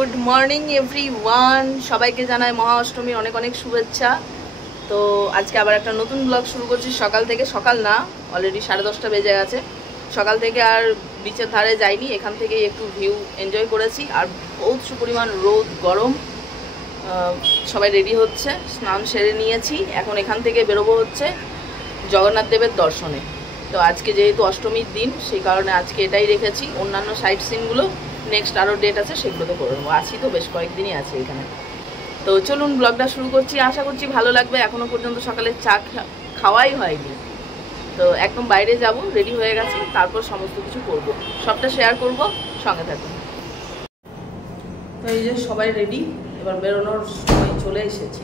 Good morning everyone, সবাইকে জানাই মহা অষ্টমীর অনেক অনেক শুভেচ্ছা। তো আজকে আবার একটা নতুন ব্লগ শুরু করছি সকাল থেকে। সকাল না, অলরেডি 10:30 বেজে গেছে। সকাল থেকে আর বিচের ধারে যাইনি, এখান থেকে একটু ভিউ এনজয় করেছি। আর বহুত সুপরিমাণ রোদ, গরম। সবাই রেডি হচ্ছে, স্নান সেরে নিয়েছি। এখন এখান থেকে বেরোবো হচ্ছে জগন্নাথ দেবের দর্শনে। তো আজকে যেহেতু অষ্টমীর দিন, সেই কারণে আজকে এটাই রেখেছি। অন্যান্য সাইট সিনগুলো নেক্সট আরও ডেট আছে, সেগুলোতে করে নেবো। আছি তো, বেশ কয়েকদিনই আছে এখানে। তো চলুন ব্লগটা শুরু করছি, আশা করছি ভালো লাগবে। এখনও পর্যন্ত সকালে চা খাওয়াই হয়নি, তো একদম বাইরে যাব, রেডি হয়ে গেছি, তারপর সমস্ত কিছু করব, সবটা শেয়ার করব, সঙ্গে থাকুন। তো এই যে সবাই রেডি, এবার বেরোনোর সময় চলে এসেছি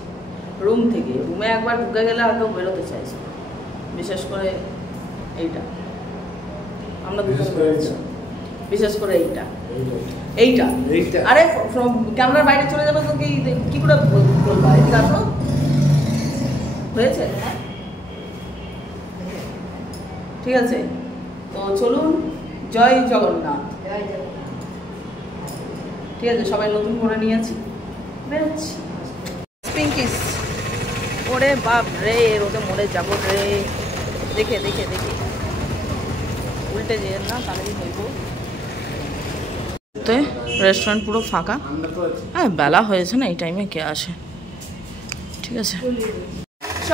রুম থেকে। রুমে একবার ঢুকে গেলে আর কেউ বেরোতে চাইছে, বিশেষ করে এইটা আমরা দুজন বেরোচ্ছি, বিশেষ করে এইটা এইটা আরে ক্যামেরার বাইরে চলে যাবে তো কি করে বলবা? এদিকে আসো, হয়েছে ঠিক আছে। তো চলুন, জয় জগন্নাথ। ঠিক আছে, সবাই নতুন করে নিয়েছি, বেরোচ্ছি। পিঙ্কিস, ওরে বাপ রে, রোদে মরে যাবো রে। দেখে দেখে দেখে উল্টে যেন না, তাহলেই হইব। রেস্টুরেন্ট পুরো ফাঁকা। হ্যাঁ, বেলা হয়েছে না, এই টাইমে কে আসে? ঠিক আছে,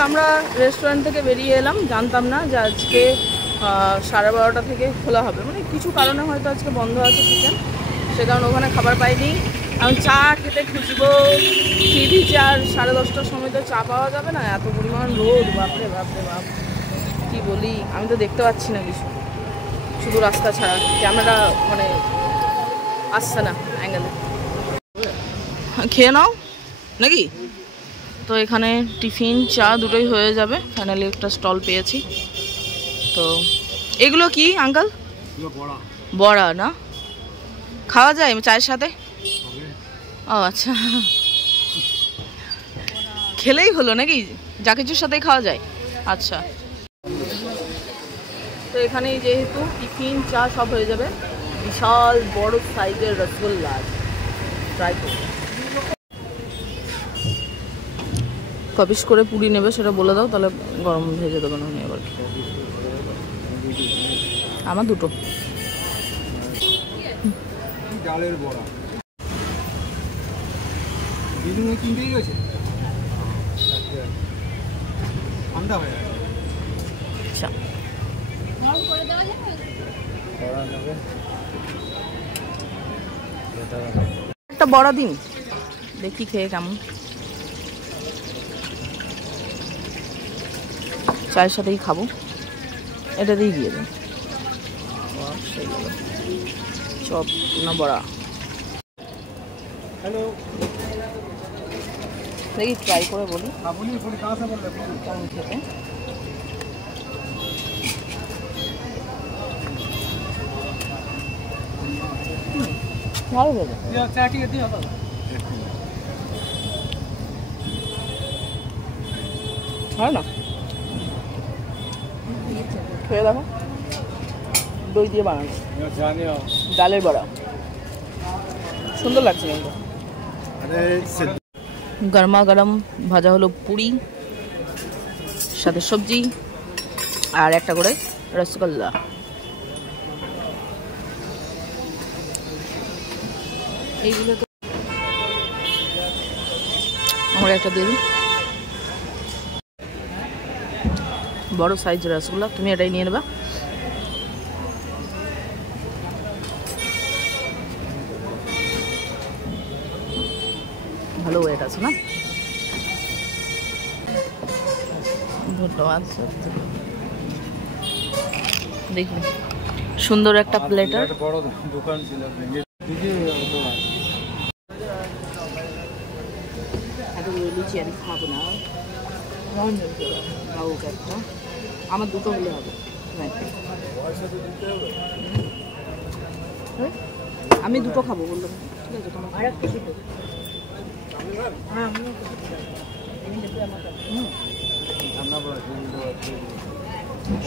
আমরা রেস্টুরেন্ট থেকে বেরিয়ে এলাম। জানতাম না যে আজকে 12:30 থেকে খোলা হবে, মানে কিছু কারণে হয়তো আজকে বন্ধ আছে চিকেন, সে কারণে ওখানে খাবার পাইনি। আমি চা খেতে খুঁজবো, টিভি চার 10:30টার সময় তো চা পাওয়া যাবে না, এত পরিমাণ রোদ, বাপরে বাপরে বাপ। কি বলি, আমি তো দেখতে পাচ্ছি না কিছু, শুধু রাস্তা ছাড়া, ক্যামেরা মানে আসছে না অ্যাঙ্গেলে। খেয়ে নাও নাকি? তো এখানে টিফিন চা দুটোই হয়ে যাবে। ফাইনালি একটা স্টল পেয়েছি। তো এগুলো কি আঙ্কাল? বড়া না, খাওয়া যায় চায়ের সাথে? ও আচ্ছা, খেলেই হলো নাকি? যা কিছুর সাথেই খাওয়া যায়, আচ্ছা। তো এখানেই যেহেতু টিফিন চা সব হয়ে যাবে, বিশাল বড় সাইজের রসগোল্লা ট্রাই করব। কপিস করে পুরি নেবে সেটা বলে দাও, তাহলে গরম ভেজে দেবে না এবার। কি আমার দুটো ডালের বড়া কিনতেই গেছে, ঠান্ডা হয়ে গেছে। আচ্ছা, একটা বড়া দিন, দেখি খেয়ে কেমন। চায়ের সাথেই খাবো, এটাতেই দিয়ে দেন। চপ না বড়া? হ্যালো, দেখি ট্রাই করে বলি কেমন খেতে। ভালো খেতে, ভালো না? খেয়ে দেখো, দই দিয়ে বানানো ডালের বড়া, সুন্দর লাগছে কিন্তু। গরমা গরম ভাজা হলো পুরি, সাথে সবজি আর একটা করে রসগোল্লা। এইগুলো তো আমার একটা দিয়ে দিন, বড় সাইজের রসগোল্লা। তুমি এটাই নিয়ে নেবা। ভালো ওয়েট আছে না? ধন্যবাদ। দেখুন, সুন্দর একটা প্লেটার। বড় দোকান ছিল, লুচি আমি খাবো না, আমার দুটো হলে হবে। আমি দুটো খাবো বললাম, ঠিক আছে? তোমার আর একটা দুটো। হ্যাঁ,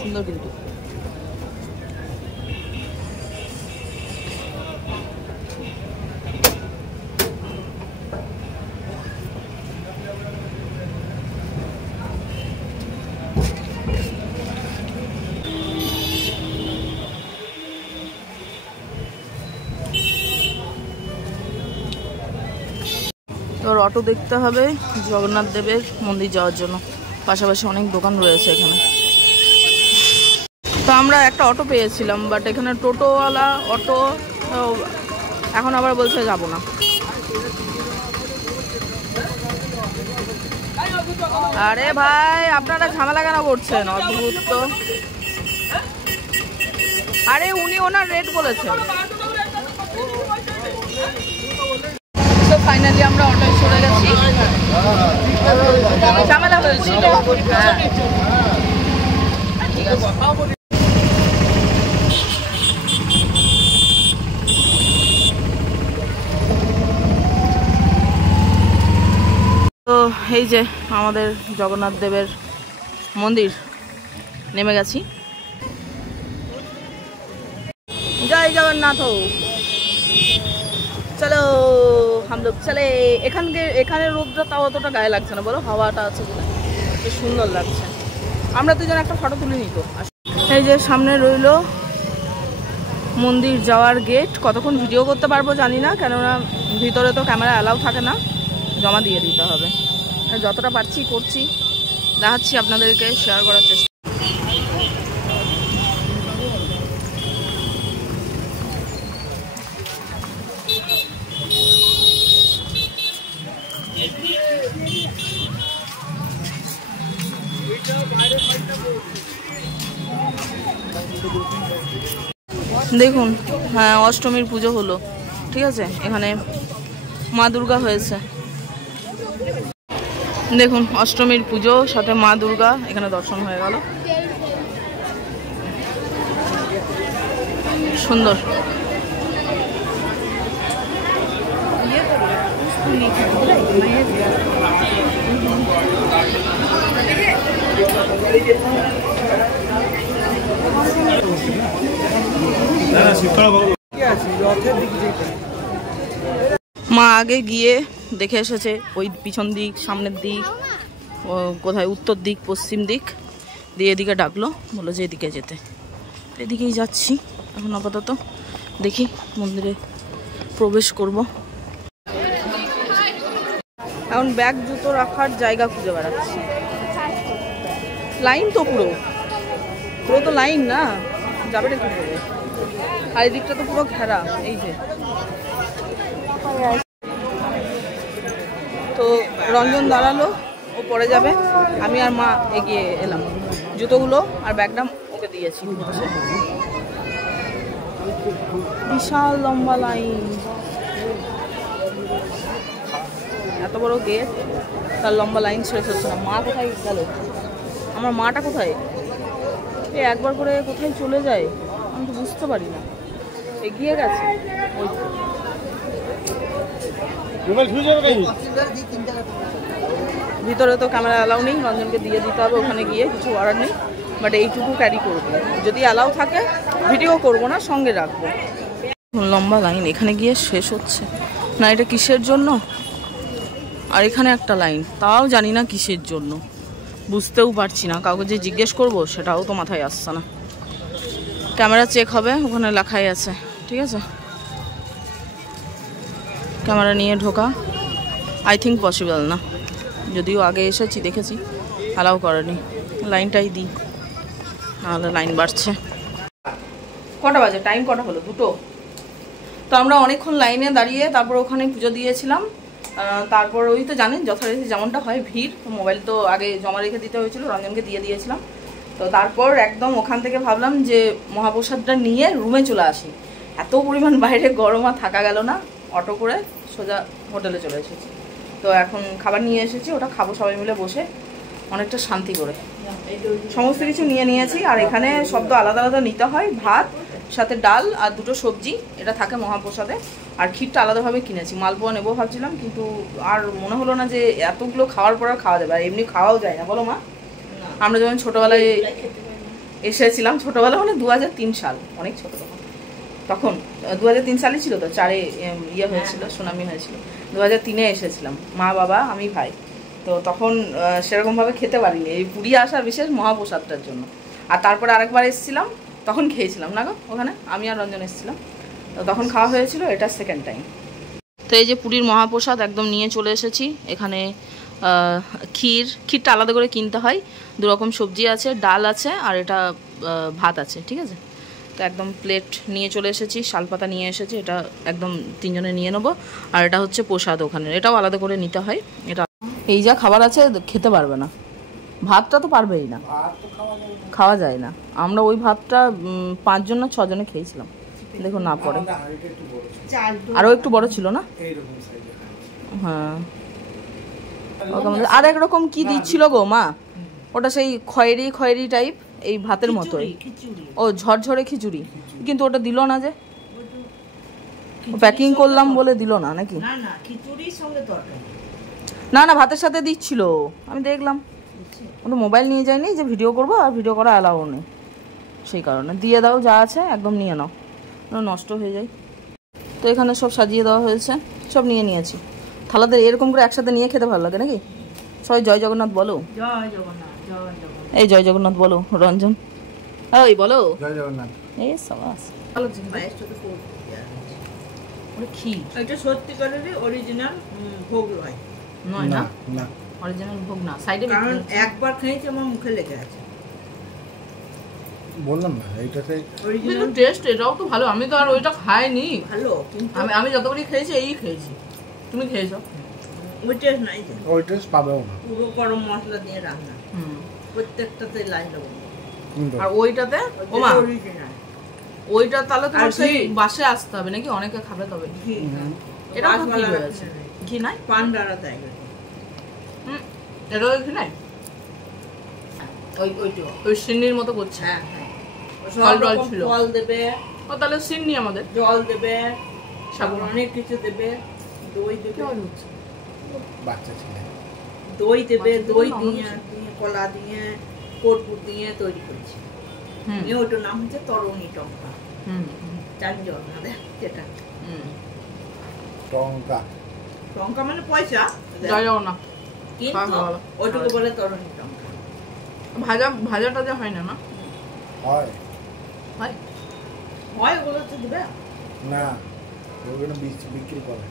সুন্দর কিন্তু। এবার অটো দেখতে হবে জগন্নাথ দেবের মন্দির যাওয়ার জন্য। পাশাপাশি অনেক দোকান রয়েছে এখানে। তো আমরা একটা অটো পেয়েছিলাম, বাট এখানে টোটোওয়ালা অটো এখন আবার বলছে যাব না। আরে ভাই আপনারা ঝামেলা কেন করছেন? অদ্ভুত তো। আরে উনি ওনার রেট বলেছেন। তো ফাইনালি আমরা অটোয় চলে গেছি। ঝামেলা হয়েছিল। হ্যাঁ ঠিক আছে। তো এই যে আমাদের জগন্নাথ দেবের মন্দির, নেমে গেছি। জয় জগন্নাথ। চলো हम लोग चले। এখানে রোদটা তাও অতটা গায়ে লাগছে না, বলো হাওয়াটা আছে বলে বেশ সুন্দর লাগছে। আমরা দুজন একটা ফটো তুলে নিত। এই যে সামনে রইল মন্দির যাওয়ার গেট। কতক্ষণ ভিডিও করতে পারবো জানি না, কেননা ভিতরে তো ক্যামেরা অ্যালাউ থাকে না, জমা দিয়ে দিতে হবে। যতটা পারছি করছি, দেখাচ্ছি আপনাদেরকে, শেয়ার করার চেষ্টা। দেখুন, হ্যাঁ অষ্টমীর পুজো হলো, ঠিক আছে। এখানে মা দুর্গা হয়েছে, দেখুন অষ্টমীর পুজো সাথে মা দুর্গা এখানে দর্শন হয়ে গেল, সুন্দর। মা আগে গিয়ে দেখে এসেছে ওই পিছন দিক, সামনের দিক, কোথায় উত্তর দিক, পশ্চিম দিক দিয়ে এদিকে ডাকলো, বললো যে এদিকে যেতে। এদিকেই যাচ্ছি এখন আপাতত। দেখি মন্দিরে প্রবেশ করব। এখন ব্যাগ জুতো রাখার জায়গা খুঁজে বেড়াচ্ছি। লাইন তো পুরো তো লাইন না, যাবে না কি করে? আর এই দিকটা তো পুরো ঘেরা। এই যে তো রঞ্জন দাঁড়ালো, ও পরে যাবে, আমি আর মা এগিয়ে এলাম। জুতোগুলো আর ব্যাগটা ওকে দিয়েছি। বিশাল লম্বা লাইন, এত বড় গেট, তার লম্বা লাইন শেষ হচ্ছে না। মা কোথায় গেল? আমার মাটা কোথায়? এ একবার করে কোথায় চলে যায় আমি তো বুঝতে পারি না। এগিয়ে গেছে ওই ভিতরে তো ক্যামেরা অ্যালাউ নেই, রঞ্জনকে দিয়ে দিতে হবে ওখানে গিয়ে, কিছু অর্ডার নেই। বাট এইটুকু ক্যারি করবো, যদি অ্যালাউ থাকে ভিডিও করবো না, সঙ্গে রাখবো। লম্বা লাইন এখানে গিয়ে শেষ হচ্ছে না, এটা কিসের জন্য? আর এখানে একটা লাইন, তাও জানি না কিসের জন্য, বুঝতেও পারছি না। কাউকে যে জিজ্ঞেস করবো সেটাও তো মাথায় আসছে না। ক্যামেরা চেক হবে, ওখানে লেখাই আছে, ঠিক আছে। ক্যামেরা নিয়ে ঢোকা আই থিঙ্ক পসিবল না, যদিও আগে এসেছি দেখেছি অ্যালাউ করেনি। লাইনটাই দিই, নাহলে লাইন বাড়ছে। কটা বাজে? টাইম কটা হলো? 2টো। তো আমরা অনেকক্ষণ লাইনে দাঁড়িয়ে তারপর ওখানে পুজো দিয়েছিলাম। তারপর ওই তো জানেন যথারীতি যেমনটা হয়, ভিড়। তো মোবাইল তো আগে জমা রেখে দিতে হয়েছিল, রঞ্জনকে দিয়ে দিয়েছিলাম। তো তারপর একদম ওখান থেকে ভাবলাম যে মহাপ্রসাদটা নিয়ে রুমে চলে আসি। এত পরিমাণ বাইরে গরম আর থাকা গেল না, অটো করে সোজা হোটেলে চলে এসেছি। তো এখন খাবার নিয়ে এসেছি, ওটা খাবো সবাই মিলে বসে, অনেকটা শান্তি করে। সমস্ত কিছু নিয়ে নিয়েছি। আর এখানে শব্দ আলাদা আলাদা নিতে হয়, ভাত সাথে ডাল আর 2টো সবজি, এটা থাকে মহাপ্রসাদে। আর ক্ষীরটা আলাদাভাবে কিনেছি। মালপোয়া নেবো ভাবছিলাম, কিন্তু আর মনে হলো না যে এতগুলো খাওয়ার পর আর খাওয়া যাবে। আর এমনি খাওয়াও যায় না, বলো মা? আমরা যখন ছোটোবেলায় এসেছিলাম, ছোটোবেলা মানে 2003 সাল, অনেক ছোটো তখন 2003 সালই ছিল তো, 4-এ ইয়ে হয়েছিল, সুনামি হয়েছিল। 2003-এ এসেছিলাম, মা, বাবা, আমি, ভাই। তো তখন সেরকমভাবে খেতে পারিনি, এই পুরী আসার বিশেষ মহাপ্রসাদটার জন্য। আর তারপরে আরেকবার এসেছিলাম, তখন খেয়েছিলাম না গো ওখানে, আমি আর রঞ্জন এসেছিলাম, তো তখন খাওয়া হয়েছিল, এটা সেকেন্ড টাইম। তো এই যে পুরীর মহাপ্রসাদ একদম নিয়ে চলে এসেছি। এখানে ক্ষীরটা আলাদা করে কিনতে হয়, 2 রকম সবজি আছে, ডাল আছে, আর এটা ভাত আছে, ঠিক আছে। তো একদম প্লেট নিয়ে চলে এসেছি, শালপাতা নিয়ে এসেছি, এটা একদম 3 জনে নিয়ে নেবো। আর এটা হচ্ছে প্রসাদ ওখানে, এটাও আলাদা করে নিতে হয়। এটা এই যা খাবার আছে খেতে পারবে না, ভাতটা তো পারবেই না, খাওয়া যায় না। আমরা ওই ভাতটা 5 জন না 6 জনে খেয়েছিলাম, দেখো না পড়ে। আরও একটু বড় ছিল না? হ্যাঁ, আর একরকম কি দিচ্ছিল গো মা, ওটা সেই খয়েরি টাইপ, এই ভাতের মতোই। ও ঝরঝরে খিচুড়ি, কিন্তু ওটা দিল না যে, প্যাকিং করলাম বলে দিল না নাকি? না না, ভাতের সাথে দিচ্ছিল, আমি দেখলাম। ওটা মোবাইল নিয়ে যায়নি যে ভিডিও করবো, আর ভিডিও করা অ্যালাউ নেই, সেই কারণে। দিয়ে দাও যা আছে একদম নিয়ে নাও, নষ্ট হয়ে যায়। তো এখানে সব সাজিয়ে দেওয়া হয়েছে, সব নিয়ে নিয়েছি। থালাতে এরকম করে একসাথে নিয়ে খেতে ভালো লাগে নাকি? সবাই জয় জগন্নাথ বলো। জয় জগন্নাথ, জয় জগন্নাথ। এই জয় জগন্নাথ বলো রঞ্জন, ওই বলো জয় জগন্নাথ। এই সাবাস, ভালো জিনিস। ক্ষীর এটা সত্যিকারেরই অরিজিনাল ভোগ হয়, নয় না? না, অরিজিনাল ভোগ না, সাইডে। কারণ একবার খেয়েছি, আমার মুখে লেগে আছে, বললাম না। এইটাতে অরিজিনাল টেস্ট, এটাও তো ভালো। আমি তো আর ওইটা খাইনি, ভালো, কিন্তু আমি যতবারই খেয়েছি এই খেয়েছি। তুমি খেয়েছো? ওই টেস্ট নাই, ওই টেস্ট পাবেও না। পুরো গরম মশলা দিয়ে রান্না, প্রত্যেকটাতে লাইন দেবো। আর ওইটাতে ওমা অরিজিনাল, ওইটা তাহলে তোমার সেই বাসে আসতে হবে নাকি? অনেকে খাবে তবে। এটা তো কি হয়েছে, ঘি নাই? পান্ডারা দেয়, এটা ঘি নাই, ওই সিন্নির মতো করছে। হ্যাঁ হ্যাঁ, জল ছিল, জল দেবে। ও তাহলে সিন্নি, আমাদের জল দেবে, সাবুন, অনেক কিছু দেবে, দই দেবে, বাচ্চা ছেলে দই দেবে, দই দিয়ে কলা দিয়ে কর্পূর দিয়ে তৈরি করেছি। ওটার নাম হচ্ছে তরুণী টঙ্কা। জানি আমাদের যেটা টঙ্কা, টঙ্কা মানে পয়সা, যাও না, কিন্তু ওইটুকু বলে তরুণী টঙ্কা। ভাজাটা যে হয় না? না হয়, হয় হয়, ওগুলো তো দিবে না, ওগুলো বিক্রি করে।